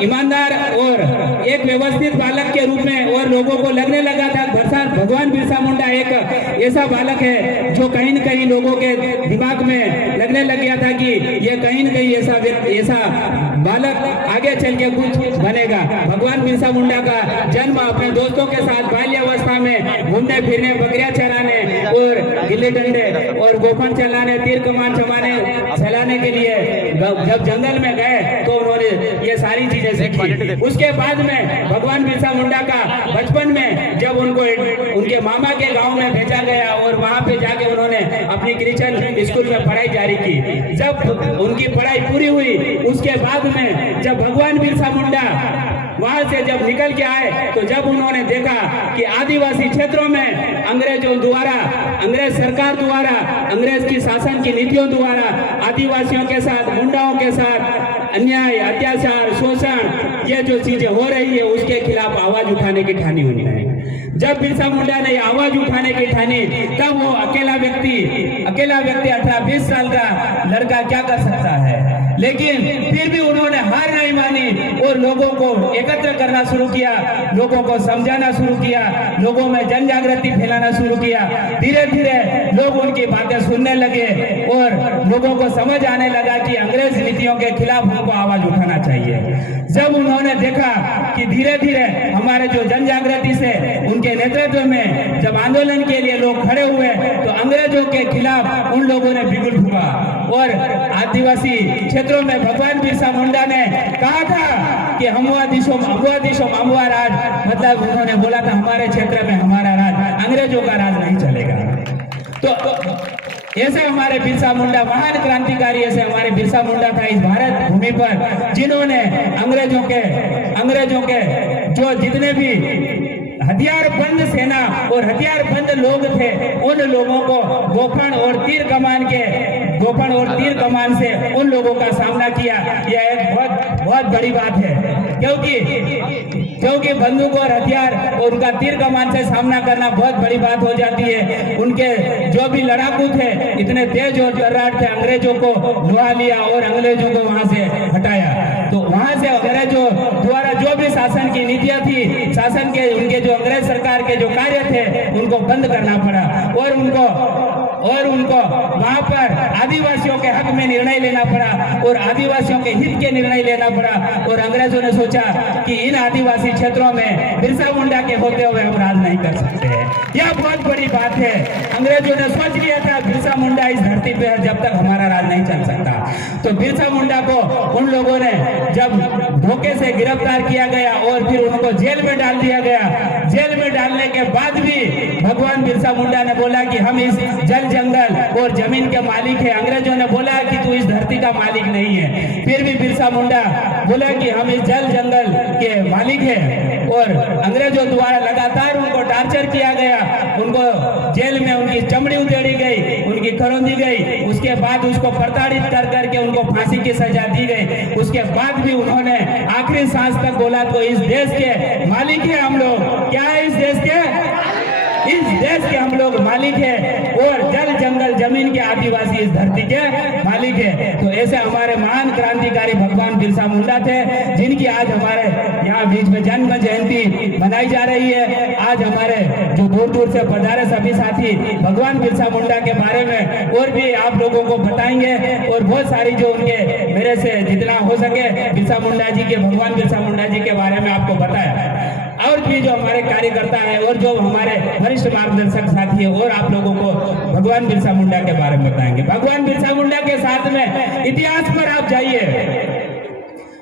ईमानदार और एक व्यवस्थित बालक के रूप में और लोगों को लगने लगा था भगवान बिरसा मुंडा एक ऐसा बालक है जो कहीं न कहीं लोगों के दिमाग में लगने लग गया था कि ये कहीं न कहीं ऐसा बालक आगे चल के कुछ बनेगा। भगवान बिरसा मुंडा का जन्म अपने दोस्तों के साथ बाल्यावस्था में घूमने फिरने, बकरियां चराने और गिल्ली डंडे और गोफन चलाने, तीर कमान चलाने के लिए जब जंगल में गए तो उन्होंने ये सारी चीजें सीखी। उसके बाद में भगवान बिरसा मुंडा का बचपन में जब उनको उनके मामा के गांव में भेजा गया और वहां पे जाके उन्होंने अपनी क्रिश्चियन स्कूल में पढ़ाई जारी की। जब उनकी पढ़ाई पूरी हुई उसके बाद में जब भगवान बिरसा मुंडा वहां से जब निकल के आए तो जब उन्होंने देखा कि आदिवासी क्षेत्रों में अंग्रेज सरकार द्वारा, अंग्रेज की शासन की नीतियों द्वारा आदिवासियों के साथ, गुंडाओं के साथ अन्याय, अत्याचार, शोषण, ये जो चीजें हो रही है उसके खिलाफ आवाज उठाने की ठानी हुई है। जब बिरसा मुंडा ने आवाज उठाने की ठानी तब वो अकेला व्यक्ति 18-20 साल का लड़का क्या कर सकता है, लेकिन फिर भी उन्होंने हार नहीं मानी और लोगों को एकत्र करना शुरू किया, लोगों को समझाना शुरू किया, लोगों में जन जागृति फैलाना शुरू किया। धीरे धीरे लोग उनकी बातें सुनने लगे और लोगों को समझ आने लगा कि अंग्रेज नीतियों के खिलाफ हमको आवाज उठाना चाहिए। जब उन्होंने देखा कि धीरे धीरे हमारे जो जन जागृति से उनके नेतृत्व में जब आंदोलन के लिए लोग खड़े हुए तो अंग्रेजों के खिलाफ उन लोगों ने बिगुल फूंका और आदिवासी क्षेत्रों में भगवान बिरसा मुंडा ने कहा था कि अमुआ राज, मतलब उन्होंने बोला था हमारे क्षेत्र में हमारा राज, अंग्रेजों का राज नहीं चलेगा। तो ऐसे हमारे बिरसा मुंडा महान क्रांतिकारी, ऐसे हमारे बिरसा मुंडा था इस भारत भूमि पर जिन्होंने अंग्रेजों के जो जितने भी हथियारबंद सेना और हथियारबंद लोग थे उन लोगों को गोफन और तीर कमान से उन लोगों का सामना किया। यह एक बहुत बड़ी बात है क्योंकि बंदूक और हथियार और उनका तीर कमान से सामना करना बहुत बड़ी बात हो जाती है। उनके जो भी लड़ाकू थे इतने तेज और तर्राट थे, अंग्रेजों को लुहा लिया और अंग्रेजों को वहां से हटाया। तो वहां से अंग्रेजों द्वारा जो भी शासन की नीतियां थी, शासन के उनके जो अंग्रेज सरकार के जो कार्य थे उनको बंद करना पड़ा और उनको वहां पर आदिवासियों के हक में निर्णय लेना पड़ा और आदिवासियों के हित के निर्णय लेना पड़ा। और अंग्रेजों ने सोचा कि इन आदिवासी क्षेत्रों में बिरसा मुंडा के होते हुए हम राज नहीं कर सकते। यह बहुत बड़ी बात है। अंग्रेजों ने सोच लिया था बिरसा मुंडा इस धरती पे है, जब तक हमारा राज नहीं चल सकता। तो बिरसा मुंडा को उन लोगों ने जब धोखे से गिरफ्तार किया गया और फिर उनको जेल में डाल दिया गया। जेल में डालने के बाद भी भगवान बिरसा मुंडा ने बोला कि हम इस जल, जंगल और जमीन के मालिक है। अंग्रेजों ने बोला कि तू इस धरती का मालिक नहीं है, फिर भी बिरसा मुंडा बोला कि हम इस जल, जंगल के मालिक है। और अंग्रेजों द्वारा लगातार उनको टार्चर किया गया, उनको जेल में उनकी चमड़ी उधेड़ी गई, उनकी खरोंदी गई, उसके बाद उसको प्रताड़ित कर करके उनको फांसी की सजा दी गई। उसके बाद भी उन्होंने आखिरी सांस तक बोला तो इस देश के मालिक है हम लोग। क्या है इस देश के हम लोग मालिक है और जल, जंगल, जमीन के आदिवासी इस धरती के मालिक है। तो ऐसे हमारे महान क्रांतिकारी भगवान बिरसा मुंडा थे जिनकी आज हमारे यहाँ बीच में जन्म जयंती मनाई जा रही है। आज हमारे जो दूर दूर से पधारे सभी साथी भगवान बिरसा मुंडा के बारे में और भी आप लोगों को बताएंगे और बहुत सारी जो उनके मेरे से जितना हो सके बिरसा मुंडा जी के, भगवान बिरसा मुंडा जी के बारे में आपको बताया। और भी जो हमारे कार्यकर्ता हैं और जो हमारे वरिष्ठ मार्गदर्शक साथी हैं और आप लोगों को भगवान बिरसा मुंडा के बारे में बताएंगे। भगवान बिरसा मुंडा के साथ में इतिहास पर आप जाइए।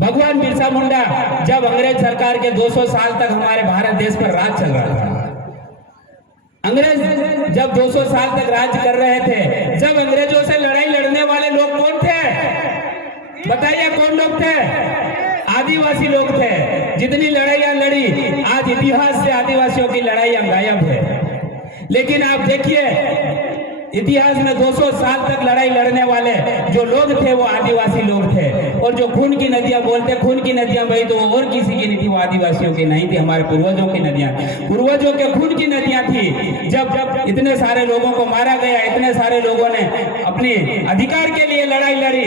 भगवान बिरसा मुंडा जब अंग्रेज सरकार के 200 साल तक हमारे भारत देश पर राज चल रहा था, अंग्रेज जब 200 साल तक राज कर रहे थे, जब अंग्रेजों से लड़ाई लड़ने वाले लोग कौन थे? बताइए कौन लोग थे? आदिवासी लोग थे। जितनी लड़ाइयां लड़ी, आज इतिहास से आदिवासियों की लड़ाइयां गायब है। लेकिन आप देखिए इतिहास में 200 साल तक लड़ाई लड़ने वाले जो लोग थे वो आदिवासी लोग थे। और जो खून की नदियां बोलते, खून की नदियां भाई तो और किसी की नहीं थी, वो आदिवासियों की नहीं थी, हमारे पूर्वजों की नदियां, पूर्वजों के खून की नदियां थी। जब इतने सारे लोगों को मारा गया, इतने सारे लोगों ने अपने अधिकार के लिए लड़ाई लड़ी,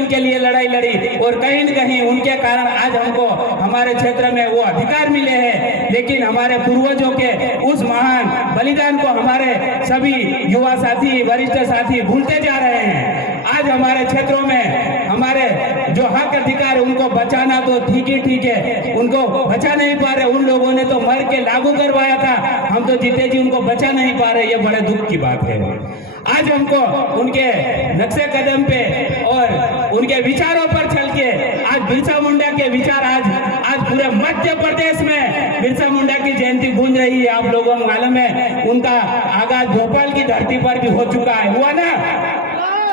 जमीन के लिए लड़ाई लड़ी और कहीं न कहीं उनके कारण आज हमको हमारे क्षेत्र में वो अधिकार मिले हैं। लेकिन हमारे पूर्वजों के उस महान बलिदान को हमारे सभी युवा साथी, वरिष्ठ साथी भूलते जा रहे हैं। आज हमारे क्षेत्रों में हमारे जो हक अधिकार उनको बचाना तो ठीक है, उनको बचा नहीं पा रहे। उन लोगों ने तो मर के लागू करवाया था, हम तो जीते जी उनको बचा नहीं पा रहे। ये बड़े दुख की बात है। आज हमको उनके नक्शे कदम पे और उनके विचारों पर चल के आज बिरसा मुंडा के विचार आज पूरे मध्य प्रदेश में बिरसा मुंडा की जयंती गूंज रही है। आप लोगों को मालूम है उनका आगाज भोपाल की धरती पर भी हो चुका है, हुआ ना?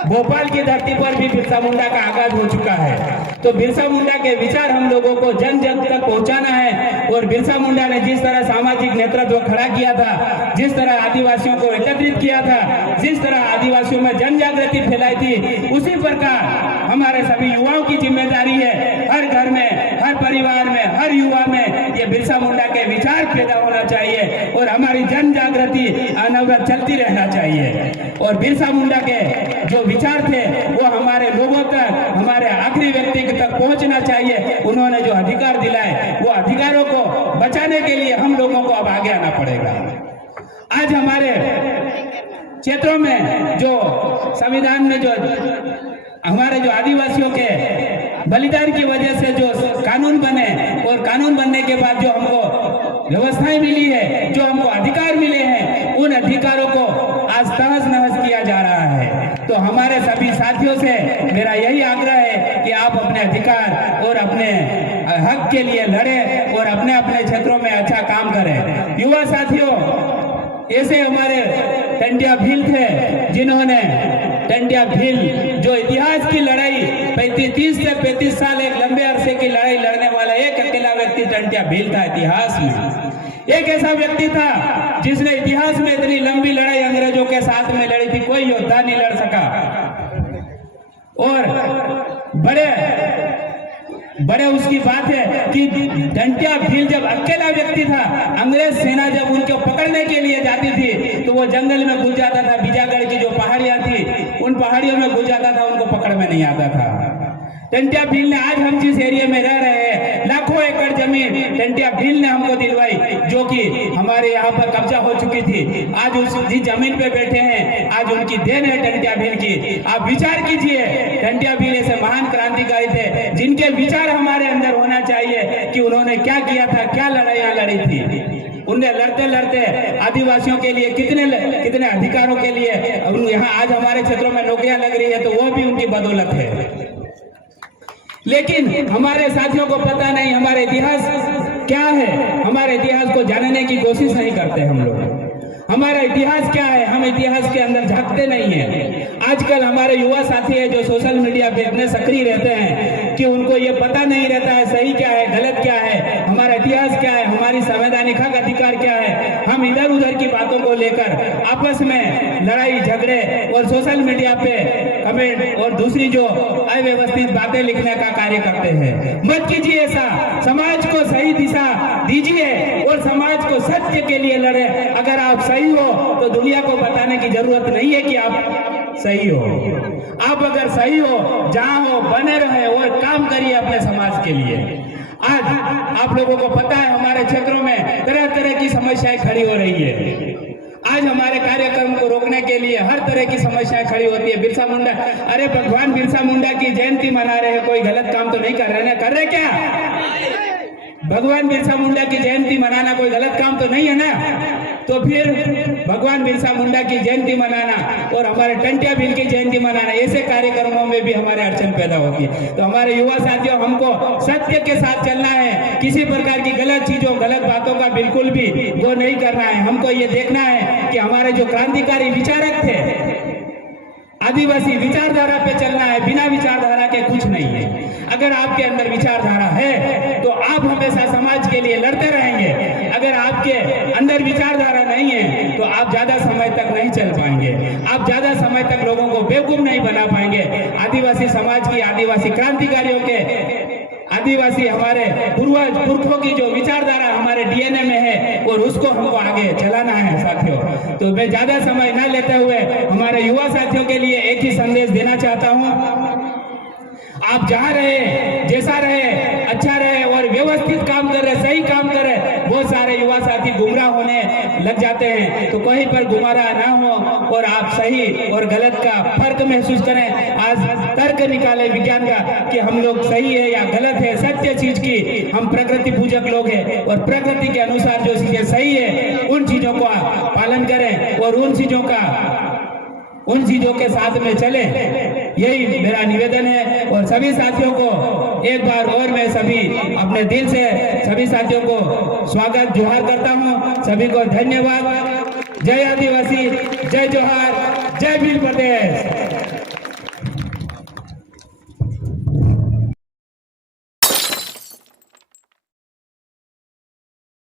भोपाल की धरती पर भी बिरसा मुंडा का आगाज हो चुका है। तो बिरसा मुंडा के विचार हम लोगों को जन जन तक पहुंचाना है। और बिरसा मुंडा ने जिस तरह सामाजिक नेतृत्व खड़ा किया था, जिस तरह आदिवासियों को एकत्रित किया था, जिस तरह आदिवासियों में जन जागृति फैलाई थी, उसी प्रकार हमारे सभी युवाओं की जिम्मेदारी है हर घर में, हर परिवार में, हर युवा में ये बिरसा मुंडा के विचार पैदा होना चाहिए और हमारी जन जागृति अनवरत चलती रहना चाहिए। और बिरसा मुंडा के जो विचार थे वो हमारे लोगों तक, हमारे आखिरी व्यक्ति तक पहुंचना चाहिए। उन्होंने जो अधिकार दिलाए वो अधिकारों को बचाने के लिए हम लोगों को अब आगे आना पड़ेगा। आज हमारे क्षेत्रों में जो संविधान में जो हमारे जो आदिवासियों के बलिदान की वजह से जो कानून बने और कानून बनने के बाद जो हमको व्यवस्थाएं मिली है, जो हमको अधिकार मिले हैं, उन अधिकारों को आज तहस नहस किया जा रहा है। तो हमारे सभी साथियों से मेरा यही आग्रह है कि आप अपने अधिकार और अपने हक के लिए लड़े और अपने अपने क्षेत्रों में अच्छा काम करें। युवा साथियों, ऐसे हमारे टंटिया भील थे जिन्होंने टंटिया भील जो इतिहास की लड़ाई 30 से 35 साल एक लंबे अरसे की लड़ाई लड़ने वाला एक अकेला व्यक्ति टंटिया भील था। इतिहास में एक ऐसा व्यक्ति था जिसने इतिहास में इतनी लंबी लड़ाई अंग्रेजों के साथ में लड़ी थी, कोई योद्धा नहीं लड़ सका। और बड़े उसकी बात है कि टंटिया भील जब अकेला व्यक्ति था, अंग्रेज सेना जब उनको पकड़ने के लिए जाती थी तो वो जंगल में घुस जाता था। बीजागढ़ की जो पहाड़ियां थी उन पहाड़ियों में घुस जाता था, उनको पकड़ में नहीं आता था। टंटिया भील ने, आज हम जिस एरिया में रह रहे हैं, लाखों एकड़ जमीन टंटिया भील ने हमको दिलवाई, जो कि हमारे यहाँ पर कब्जा हो चुकी थी। आज उस जिस जमीन पे बैठे हैं, आज उनकी देन है टंटिया भील की। आप विचार कीजिए, टंटिया भील ऐसे महान क्रांतिकारी थे जिनके विचार हमारे अंदर होना चाहिए कि उन्होंने क्या किया था, क्या लड़ाइयाँ लड़ी थी। उनने लड़ते लड़ते आदिवासियों के लिए कितने अधिकारों के लिए यहाँ आज हमारे क्षेत्रों में नौकरियां लग रही है, तो वो भी उनकी बदौलत है। लेकिन हमारे साथियों को पता नहीं हमारे इतिहास क्या है, हमारे इतिहास को जानने की कोशिश नहीं करते हम लोग। हमारा इतिहास क्या है, हम इतिहास के अंदर झांकते नहीं है। आजकल हमारे युवा साथी है जो सोशल मीडिया पे इतने सक्रिय रहते हैं कि उनको ये पता नहीं रहता है सही क्या है, गलत क्या है, हमारा इतिहास क्या है, हमारी संवैधानिक हक अधिकार क्या है। हम इधर उधर की बातों को लेकर आपस में लड़ाई झगड़े और सोशल मीडिया पे कमेंट और दूसरी जो अव्यवस्थित बातें लिखने का कार्य करते हैं। मत कीजिए ऐसा, समाज को सही दिशा दीजिए और समाज को सत्य के लिए लड़े। अगर आप सही हो तो दुनिया को बताने की जरूरत नहीं है कि आप सही हो। आप अगर सही हो, जहां हो बने रहे और काम करिए अपने समाज के लिए। आज आप लोगों को पता है हमारे क्षेत्रों में तरह तरह की समस्याएं खड़ी हो रही है। आज हमारे कार्यक्रम को रोकने के लिए हर तरह की समस्याएं खड़ी होती है। बिरसा मुंडा, अरे भगवान बिरसा मुंडा की जयंती मना रहे हैं, कोई गलत काम तो नहीं कर रहे ना? कर रहे क्या? भगवान बिरसा मुंडा की जयंती मनाना कोई गलत काम तो नहीं है ना? तो फिर भगवान बिरसा मुंडा की जयंती मनाना और हमारे टंटिया भील की जयंती मनाना, ऐसे कार्यक्रमों में भी हमारे अड़चन पैदा होती है। तो हमारे युवा साथियों, हमको सत्य के साथ चलना है। किसी प्रकार की गलत चीजों, गलत बातों का बिल्कुल भी वो नहीं करना है। हमको ये देखना है कि हमारे जो क्रांतिकारी विचारक थे, आदिवासी विचारधारा पे चलना है। बिना विचारधारा के कुछ नहीं है। अगर आपके अंदर विचारधारा है तो आप हमेशा समाज के लिए लड़ते रहेंगे। अगर आपके अंदर विचारधारा नहीं है तो आप ज्यादा समय तक नहीं चल पाएंगे, आप ज्यादा समय तक लोगों को बेवकूफ नहीं बना पाएंगे। आदिवासी समाज की, आदिवासी क्रांतिकारियों के, आदिवासी हमारे पूर्वज पुरखों की जो विचारधारा हमारे डीएनए में है और उसको हमको आगे चलाना है साथियों। तो मैं ज्यादा समय न लेते हुए हमारे युवा साथियों के लिए एक ही संदेश देना चाहता हूं आप जहाँ रहे, जैसा रहे, अच्छा रहे और व्यवस्थित काम कर रहे, सही काम कर रहे, बहुत सारे युवा साथी गुमराह होने लग जाते हैं। तो कहीं पर गुमराह ना हो और आप सही और गलत का फर्क महसूस करें। आज तर्क निकाले विज्ञान का कि हम लोग सही है या गलत है, सत्य चीज की हम प्रकृति पूजक लोग हैं और प्रकृति के अनुसार जो चीजें सही है उन चीजों का पालन करें और उन चीजों के साथ में चले। यही मेरा निवेदन है और सभी साथियों को एक बार और मैं सभी अपने दिल से सभी साथियों को स्वागत जोहार करता हूं। सभी को धन्यवाद। जय आदिवासी, जय जोहार, जय भील प्रदेश।